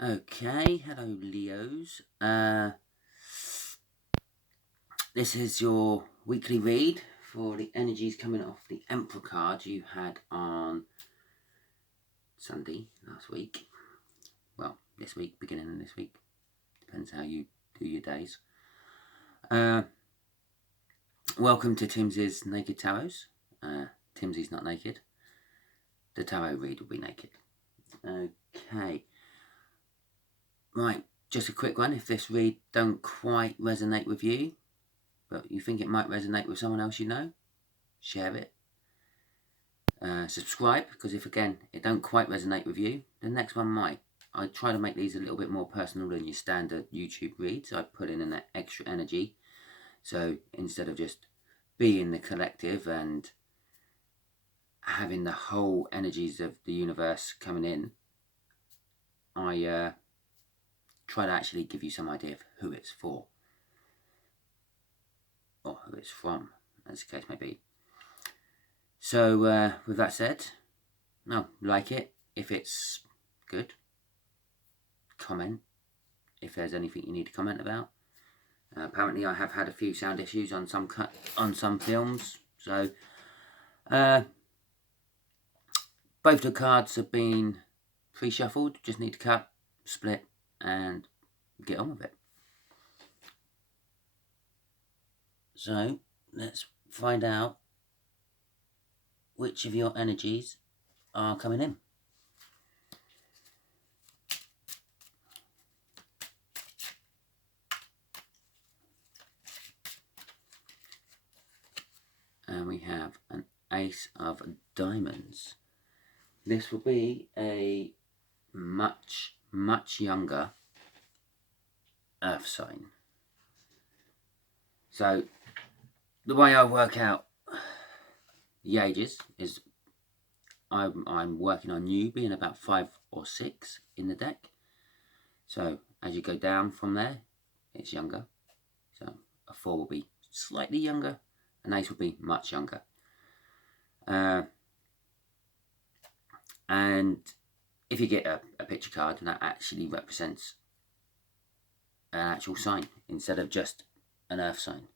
Okay, hello Leos. This is your weekly read for the energies coming off the Emperor card you had on Sunday last week. Well, this week, beginning of this week. Depends how you do your days. Welcome to Timsy's Naked Tarots. Timsy's not naked. The tarot read will be naked. Okay. Right, just a quick one. If this read don't quite resonate with you, but you think it might resonate with someone else you know, share it. Subscribe, because if again it don't quite resonate with you, the next one might. I try to make these a little bit more personal than your standard YouTube reads. I put in an extra energy, so instead of just being the collective and having the whole energies of the universe coming in, I try to actually give you some idea of who it's for, or who it's from, as the case may be. So with that said, like it if it's good, comment if there's anything you need to comment about. Apparently I have had a few sound issues on some films, so both the cards have been pre-shuffled. Just need to cut, split and get on with it. So let's find out which of your energies are coming in. And we have an Ace of Diamonds. This will be a much, much younger earth sign. So the way I work out the ages is I'm working on you being about 5 or 6 in the deck. So as you go down from there, it's younger. So a 4 will be slightly younger, an Ace will be much younger. And if you get a picture card, that actually represents an actual sign instead of just an earth sign.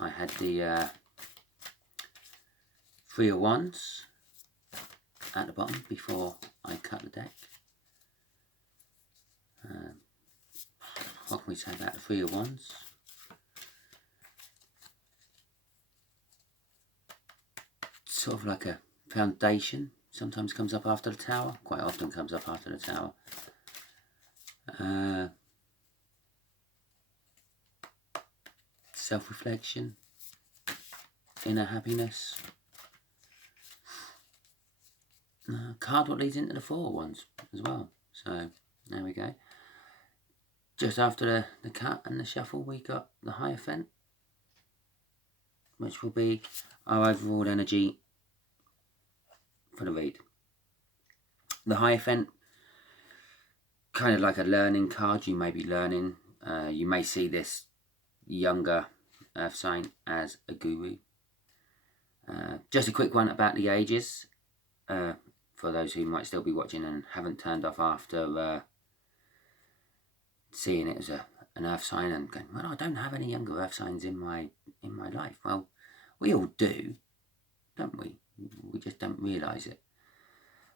I had the 3 of Wands at the bottom before I cut the deck. What can we say about the 3 of Wands? Sort of like a foundation. Sometimes comes up after the Tower. Quite often comes up after the Tower. Self-reflection, inner happiness. Card what leads into the 4 of Wands as well. So there we go. Just after the cut and the shuffle, we got the Hierophant, which will be our overall energy for the read. The Hierophant, kind of like a learning card. You may be learning. You may see this younger earth sign as a guru. Just a quick one about the ages, for those who might still be watching and haven't turned off after seeing it as an earth sign and going, well, I don't have any younger earth signs in my life. Well, we all do, don't we? We just don't realise it.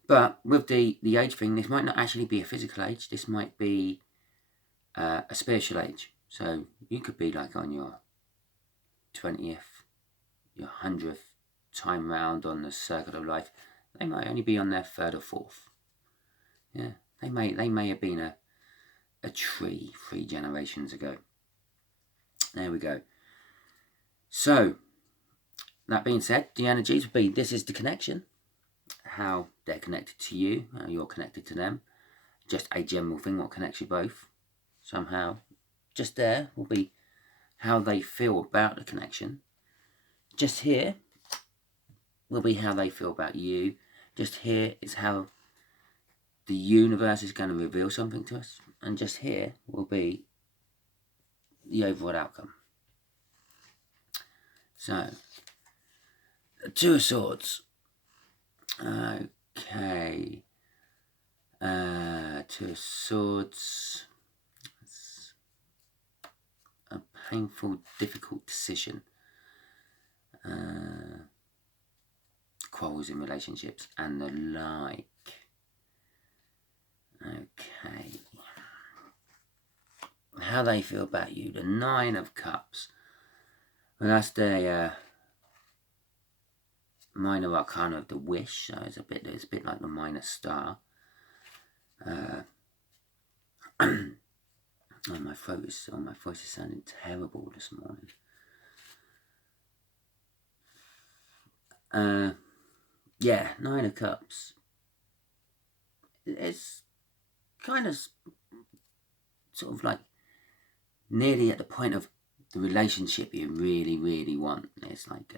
But with the age thing, this might not actually be a physical age. This might be a spiritual age. So you could be like on your 20th, your 100th time round on the circle of life. They might only be on their 3rd or 4th. Yeah, they may have been a tree 3 generations ago. There we go. So that being said, the energies will be, this is the connection, how they're connected to you, how you're connected to them. Just a general thing, what connects you both somehow. Just there will be how they feel about the connection. Just here will be how they feel about you. Just here is how the universe is going to reveal something to us. and just here will be the overall outcome. So, Two of Swords. Okay. Two of Swords. It's a painful, difficult decision. Quarrels in relationships and the like. Okay. How they feel about you. The Nine of Cups. Well, that's the minor arcana of the Wish. So it's a bit like the minor star. Oh, my voice is sounding terrible this morning. Yeah, Nine of Cups. It's kind of sort of like nearly at the point of the relationship you really, really want. It's like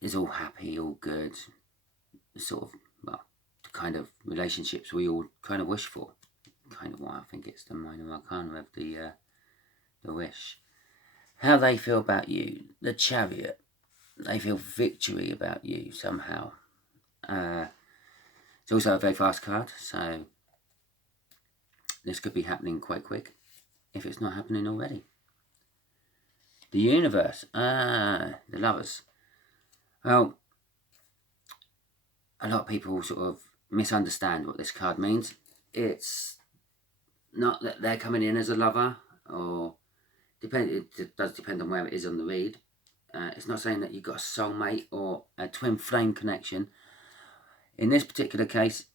it's all happy, all good. Sort of, well, the kind of relationships we all kind of wish for. Kind of why I think it's the minor arcana of the Wish. How they feel about you. The Chariot. They feel victory about you somehow. It's also a very fast card, so this could be happening quite quick if it's not happening already. The Universe. The Lovers. Well, a lot of people sort of misunderstand what this card means. It's not that they're coming in as a lover, or it does depend on where it is on the read. It's not saying that you've got a soulmate or a twin flame connection. In this particular case,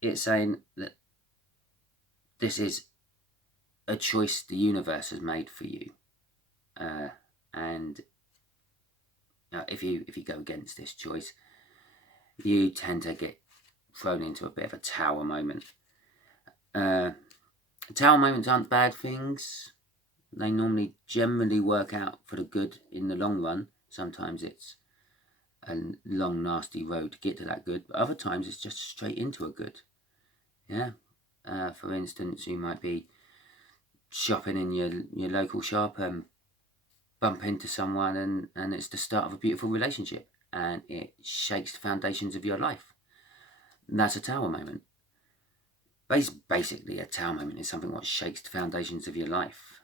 it's saying that this is a choice the universe has made for you, and if you go against this choice, you tend to get thrown into a bit of a tower moment. Tower moments aren't bad things. They normally generally work out for the good in the long run. Sometimes it's a long, nasty road to get to that good, but other times it's just straight into a good. Yeah. For instance, you might be shopping in your local shop and bump into someone, and it's the start of a beautiful relationship, and it shakes the foundations of your life. And that's a tower moment. Basically, a tower moment is something what shakes the foundations of your life.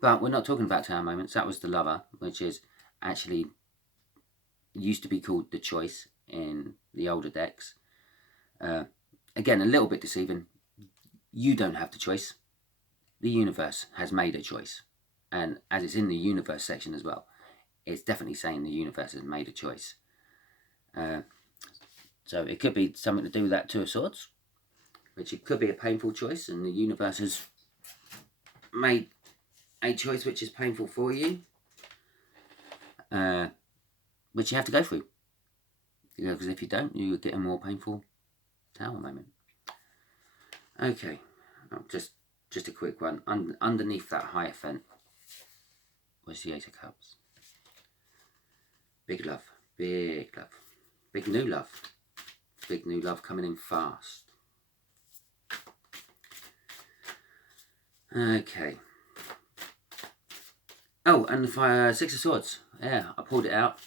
But we're not talking about tower moments. That was the Lover, which is actually used to be called the Choice in the older decks. Again, a little bit deceiving. You don't have the choice. The universe has made a choice. And as it's in the universe section as well, it's definitely saying the universe has made a choice. So it could be something to do with that Two of Swords, which it could be a painful choice, and the universe has made a choice which is painful for you, which you have to go through. Because if you don't, you get a more painful tower moment. Okay, just a quick one. Underneath that Hierophant was the Ace of Cups. Big love, big love, big new love. Big new love coming in fast. Okay. Oh, and the Six of Swords. Yeah, I pulled it out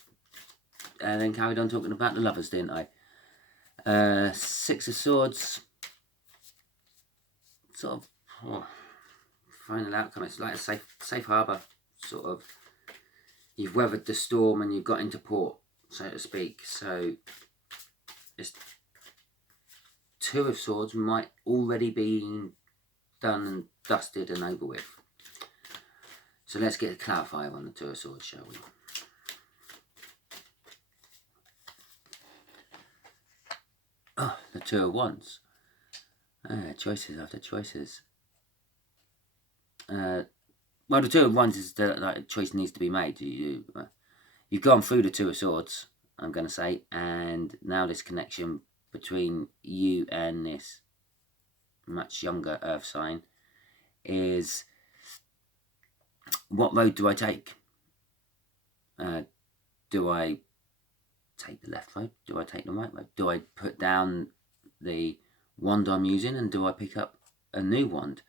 and then carried on talking about the Lovers, didn't I? Six of Swords. Sort of final outcome. It's like a safe harbour, sort of. You've weathered the storm and you've got into port, so to speak. So it's Two of Swords might already be done and dusted and over with. So let's get a clarifier on the Two of Swords, shall we? Oh, the Two of Wands. Choices after choices. Well, the Two of Wands is that like, a choice needs to be made. You've gone through the Two of Swords, I'm going to say, and now this connection between you and this much younger earth sign is, what road do I take? Do I take the left road? Do I take the right road? Do I put down the wand I'm using and do I pick up a new wand?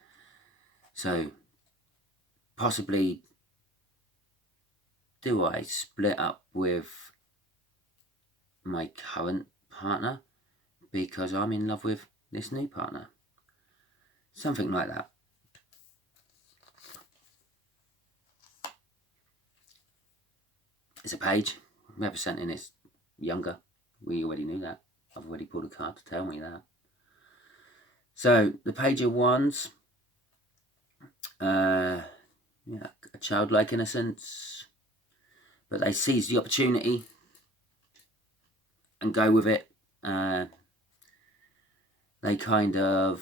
So possibly do I split up with my current partner because I'm in love with this new partner? Something like that. It's a page representing this younger. We already knew that. I've already pulled a card to tell me that. So the Page of Wands, yeah, a childlike innocence, but they seize the opportunity and go with it. They kind of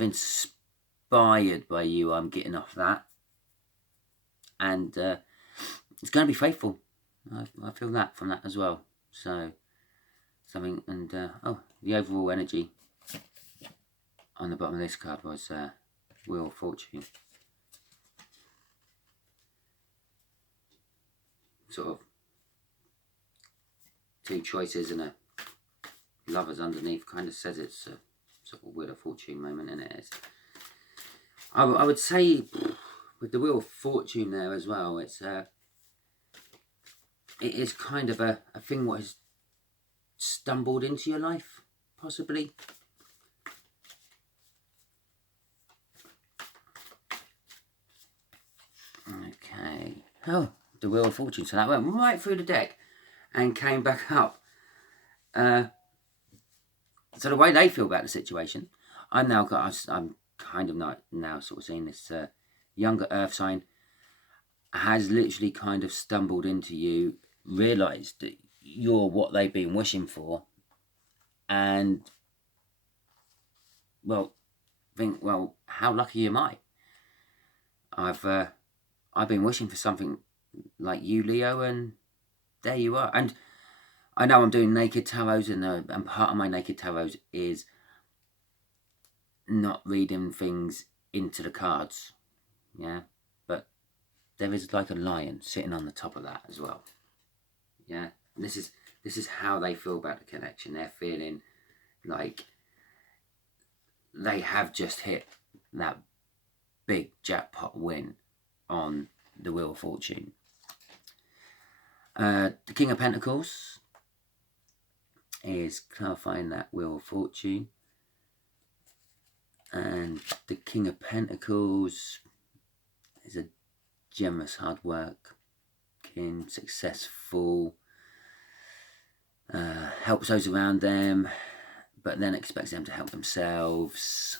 inspired by you. I'm getting off that, and it's going to be faithful. I feel that from that as well. So something, and oh, the overall energy on the bottom of this card was Wheel of Fortune. Sort of two choices and a lovers underneath. Kind of says it's a sort of Wheel of Fortune moment, and it is. I would say with the Wheel of Fortune there as well, it is kind of a thing what has stumbled into your life, possibly. Okay. Oh, the Wheel of Fortune. So that went right through the deck and came back up. So the way they feel about the situation, I'm kind of now sort of seeing this younger earth sign has literally kind of stumbled into you, realised that you're what they've been wishing for, and well, think, well, how lucky am I? I've been wishing for something like you, Leo, and there you are. And I know I'm doing naked tarots, and part of my naked tarots is not reading things into the cards, yeah, but there is like a lion sitting on the top of that as well, yeah. And this is how they feel about the connection. They're feeling like they have just hit that big jackpot win on the Wheel of Fortune. The King of Pentacles is clarifying that Wheel of Fortune, and the King of Pentacles is a generous, hard work king, successful, helps those around them, but then expects them to help themselves.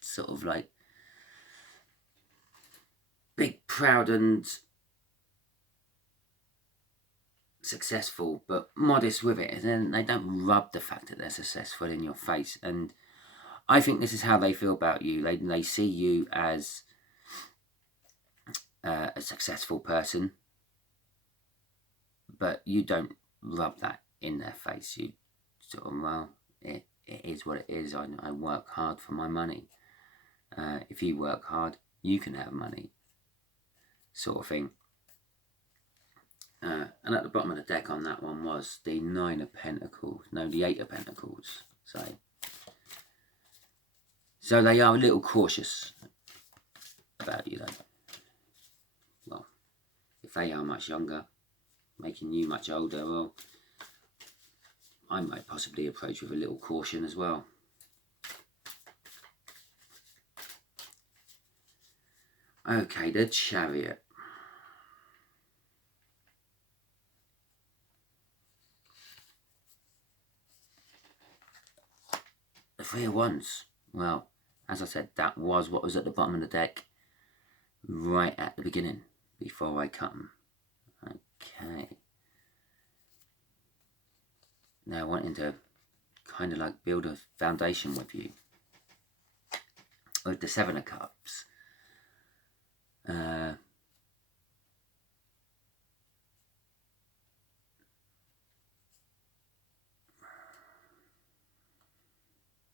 Sort of like big, proud and successful, but modest with it. And then they don't rub the fact that they're successful in your face. And I think this is how they feel about you. They see you as a successful person, but you don't rub that in their face. You sort of, well, it is what it is. I work hard for my money. If you work hard, you can have money, sort of thing. And at the bottom of the deck on that one was the Nine of Pentacles. No, the Eight of Pentacles. So they are a little cautious about you, though. Well, if they are much younger, making you much older, well, I might possibly approach with a little caution as well. Okay, the Chariot. The Three of Wands. Well, as I said, that was what was at the bottom of the deck right at the beginning, before I cut them. Okay. Now wanting to kind of like build a foundation with you. With the Seven of Cups.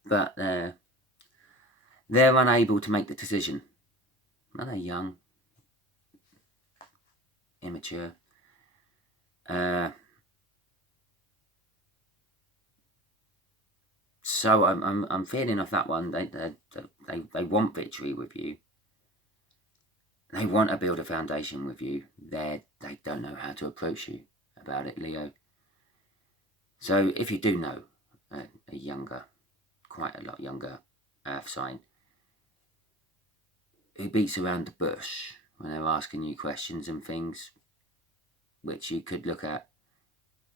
But they're unable to make the decision. Well, they're young, immature. So I'm feeling off that one. They want victory with you. They want to build a foundation with you. They don't know how to approach you about it, Leo. So if you do know a younger, quite a lot younger earth sign who beats around the bush when they're asking you questions and things, which you could look at,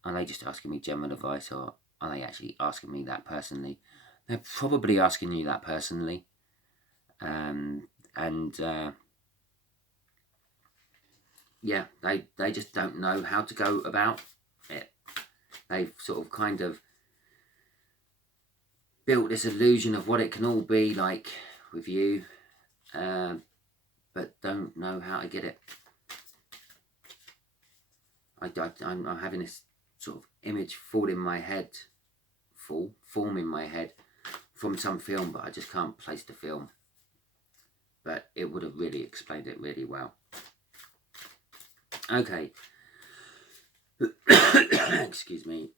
are they just asking me general advice, or are they actually asking me that personally? They're probably asking you that personally. Yeah, they just don't know how to go about it. They've sort of kind of built this illusion of what it can all be like with you, but don't know how to get it. I'm having this sort of image form in my head from some film, but I just can't place the film. But it would have really explained it really well. Okay. Excuse me.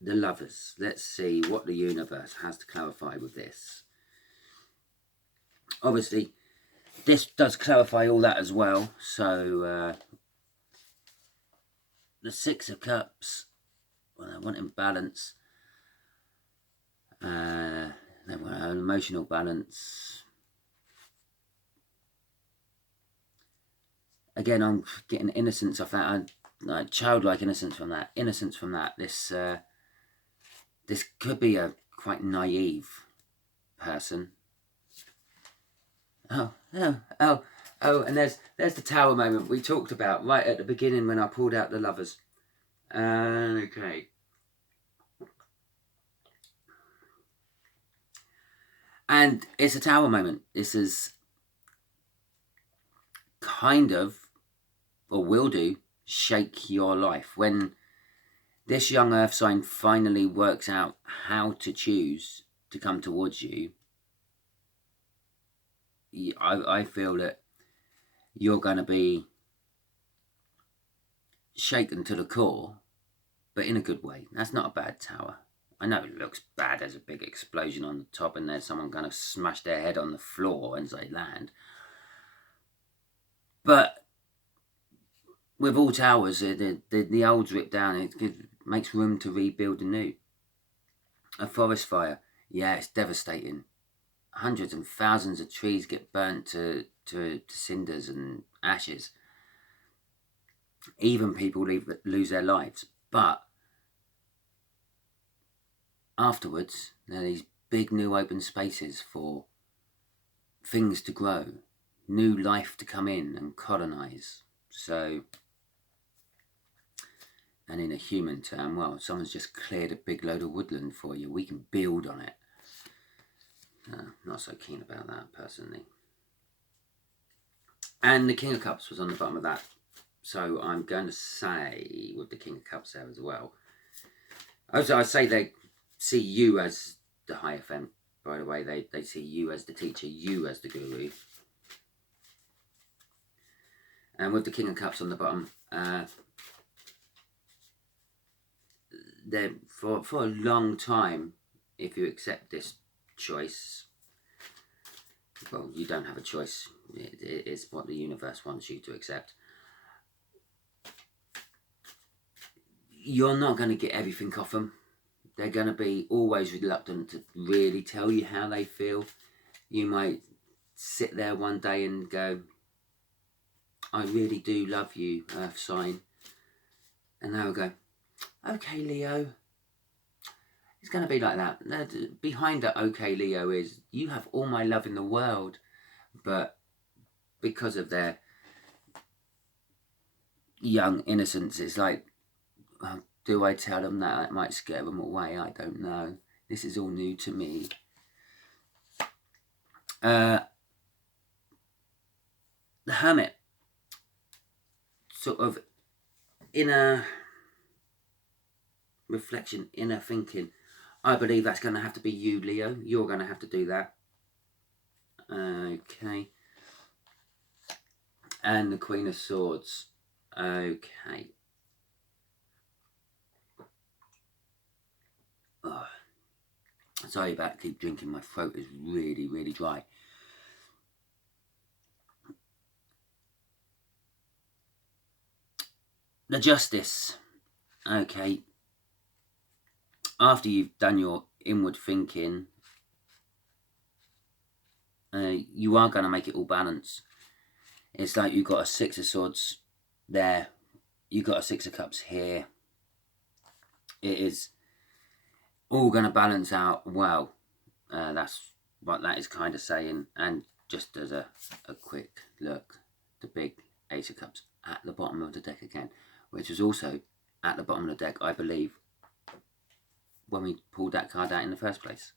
The Lovers. Let's see what the universe has to clarify with this. Obviously, this does clarify all that as well. So, the Six of Cups, well, I want in balance. They want an emotional balance. Again, I'm getting innocence off that. Childlike innocence from that. This could be a quite naive person. Oh, and there's the Tower moment we talked about right at the beginning when I pulled out the Lovers. Okay. And it's a Tower moment. This is kind of, or will do, shake your life. When this young earth sign finally works out how to choose to come towards you, I feel that you're going to be shaken to the core, but in a good way. That's not a bad tower. I know it looks bad as a big explosion on the top and there's someone going to smash their head on the floor as they land. But with all towers, the old's ripped down. It makes room to rebuild anew. A forest fire, yeah, it's devastating. Hundreds and thousands of trees get burnt to cinders and ashes. Even people lose their lives. But afterwards, there are these big new open spaces for things to grow, new life to come in and colonize. So, and in a human term, well, someone's just cleared a big load of woodland for you. We can build on it. Not so keen about that, personally. And the King of Cups was on the bottom of that. So I'm going to say, with the King of Cups there as well, also I say they see you as the Hierophant, by the way. They see you as the teacher, you as the guru. And with the King of Cups on the bottom, they're for a long time, if you accept this choice, well, you don't have a choice. It is what the universe wants you to accept. You're not going to get everything off them. They're going to be always reluctant to really tell you how they feel. You might sit there one day and go, I really do love you, Earth sign. And they'll go, okay, Leo. It's going to be like that. Behind that okay, Leo, is you have all my love in the world. But because of their young innocence, it's like, do I tell them that? It might scare them away. I don't know. This is all new to me. The Hermit. Sort of inner reflection, inner thinking. I believe that's going to have to be you, Leo. You're going to have to do that. Okay. And the Queen of Swords. Okay. Oh, sorry about keep drinking. My throat is really, really dry. The Justice. Okay. After you've done your inward thinking, you are going to make it all balance. It's like you've got a Six of Swords there. You've got a Six of Cups here. It is all going to balance out well. That's what that is kind of saying. And just as a quick look, the big Ace of Cups at the bottom of the deck again, which was also at the bottom of the deck, I believe, when we pulled that card out in the first place.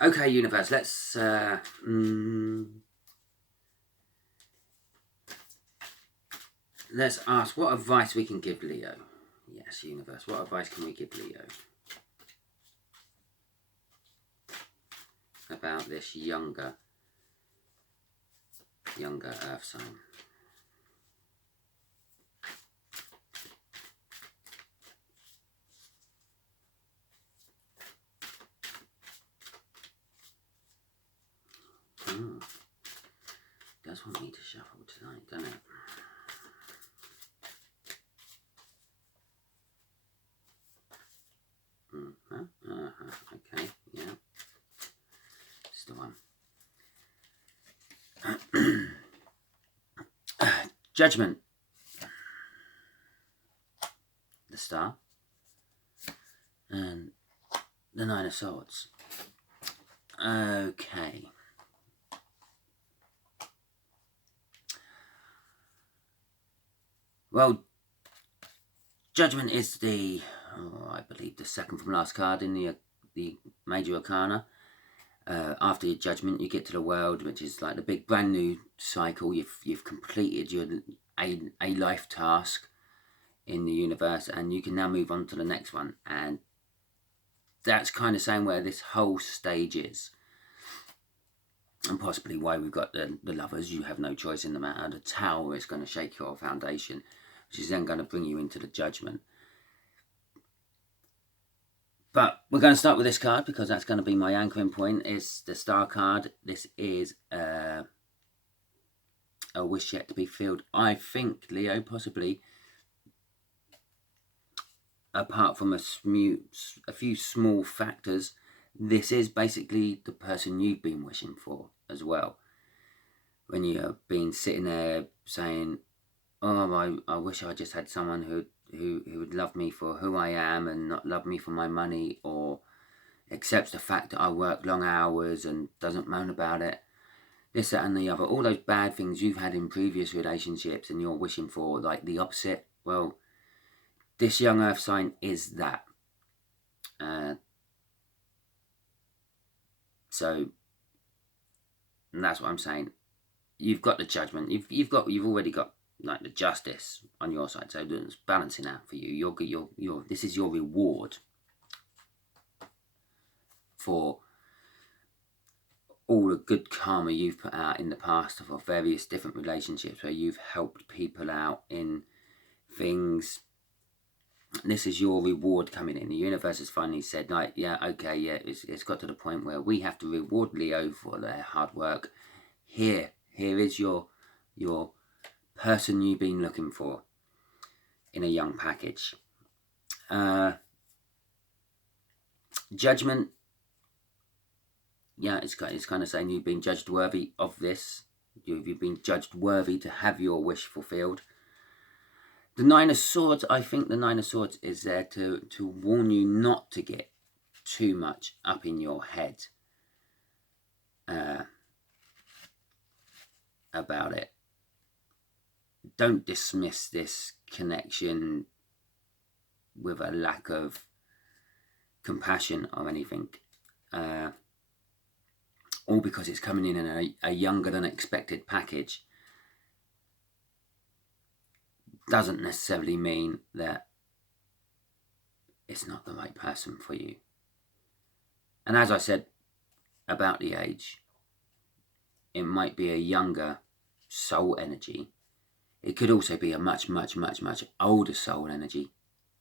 Okay, universe, let's let's ask what advice we can give Leo. Yes, universe, what advice can we give Leo about this younger earth sign? Does want me to shuffle tonight, doesn't it? Okay, yeah. It's the one. Judgment. The Star. And the Nine of Swords. Okay. Well, Judgment is the, I believe, the second from last card in the Major Arcana. After your Judgment, you get to the World, which is like the big brand new cycle. You've completed your a life task in the universe, and you can now move on to the next one. And that's kind of saying where this whole stage is, and possibly why we've got the Lovers. You have no choice in the matter. The Tower is going to shake your foundation, which is then going to bring you into the Judgment. But we're going to start with this card because that's going to be my anchoring point. It's the Star card. This is a wish yet to be filled. I think, Leo, possibly, apart from a few small factors, this is basically the person you've been wishing for as well. When you've been sitting there saying, oh, I wish I just had someone who would love me for who I am and not love me for my money, or accepts the fact that I work long hours and doesn't moan about it. This, that and the other. All those bad things you've had in previous relationships and you're wishing for, like the opposite. Well, this young earth sign is that. So that's what I'm saying. You've got the Judgment. You've already got like the Justice on your side, so it's balancing out for you. This is your reward for all the good karma you've put out in the past for various different relationships where you've helped people out in things. This is your reward coming in. The universe has finally said, like, yeah, okay, yeah, it's got to the point where we have to reward Leo for their hard work. Here is your person you've been looking for in a young package. Judgment. Yeah, it's kind of saying you've been judged worthy of this. You've been judged worthy to have your wish fulfilled. The Nine of Swords, I think the Nine of Swords is there to warn you not to get too much up in your head about it. Don't dismiss this connection with a lack of compassion or anything. All because it's coming in a younger than expected package doesn't necessarily mean that it's not the right person for you. And as I said about the age. It might be a younger soul energy. It could also be a much, much, much, much older soul energy,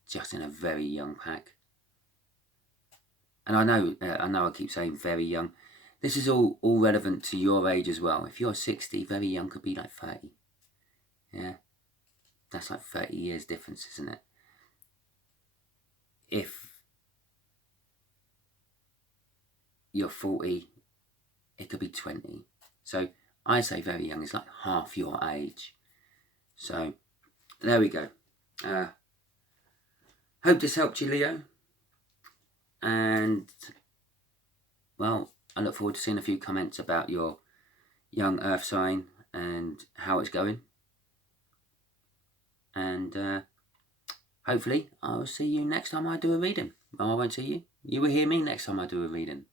just in a very young pack. And I know I keep saying very young. This is all relevant to your age as well. If you're 60, very young could be like 30. Yeah, that's like 30 years difference, isn't it? If you're 40, it could be 20. So I say very young is like half your age. So there we go. Hope this helped you, Leo. And well, I look forward to seeing a few comments about your young earth sign and how it's going. And hopefully I'll see you next time I do a reading. I won't see you. You will hear me next time I do a reading.